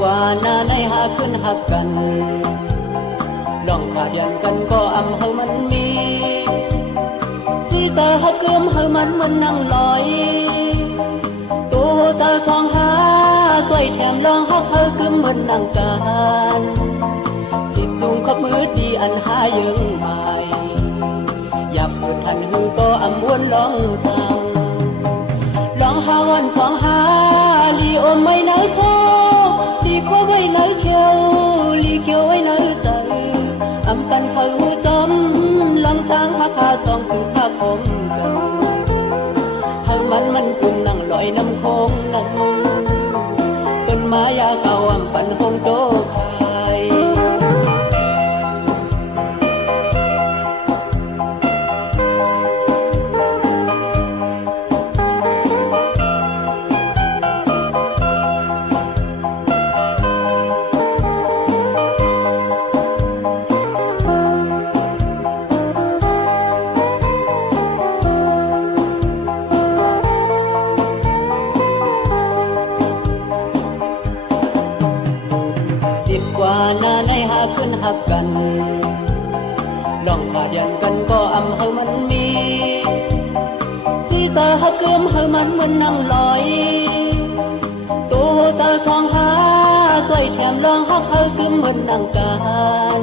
กว่าหน้าในหาขึ้นหักกันลองขาดยันกันก็อำเฮามันมีสีตาหักเกลือมเฮามันนั่งลอยตัวตาสองหาสวยแถมลองหักเฮาเกลือมมันนั่งกันสิบสูงขบมือดีอันหายังใหม่อยากพูดทันหือก็อำวนลองสั่งลองหาวันสองหาลีโอไม่ไหนโคลีโคไว้ไหนเขียวลีเขียวไว้ไหนใส่อำปันเขาจอมลำทางหาคาสองสืบภาคผมกันเฮามันกุนนั่งลอยน้ำโคงนั้นต้นไม้ยาเก่าอำปันคงโตไข่กว่าหน้าในหาขึ้นหักกันลองขาดยันกันก็อำเฮามันมีสีตาหักเกลือมเฮามันนั่งลอยตัวตาสองหาสวยแถมลองหักเฮาเกลือมมันนั่งกัน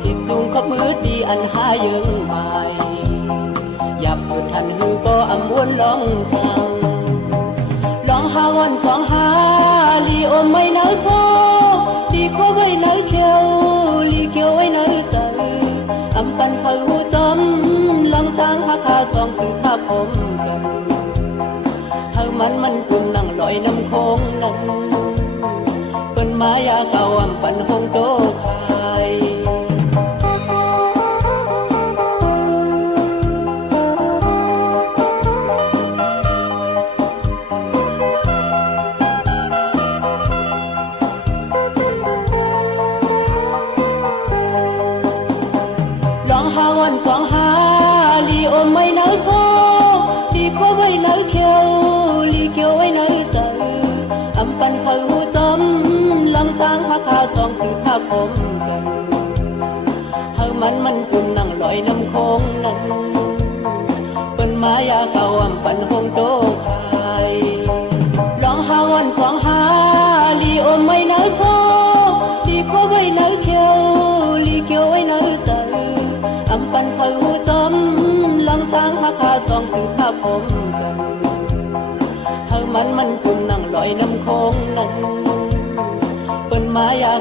สิบสูงขบมือดีอันหายังใหม่อยากพูดทันหือก็อำวนลองสั่งลองหาวันสองหาลีโอไม่ไหนโซลีโคไว้ไหนเขียวลีเขียวไว้ไหนใส่อำปันเขาจอมลำทางหาคาสองสืบภาคผมกันเฮามันกุนนั่งลอยน้ำโคงนั้นต้นไม้ยาเก่าอำปันคงโตไข่ลองหาวันสองหาลีโอไม่ไหนโคลีโคไว้ไหนเขียวลีเขียวไว้ไหนใส่อำปันเขาจอมลำทางหาคาสองสืบภาคผมกันเฮามันกุนนั่งลอยน้ำโคงนั้นต้นไม้ยาเก่าอำปันคงโตไข่ลองหาวันสองหาลีโอไม่ไหนโคลีโคไว้ไหนเขียวลีเขียวไว้ไหนใส่อำปันเขาจอมลำทางหาคาสองสืบภาคผมกันเฮามันกุนนั่งลอยน้ำโคงนั้นต้นไม้ยา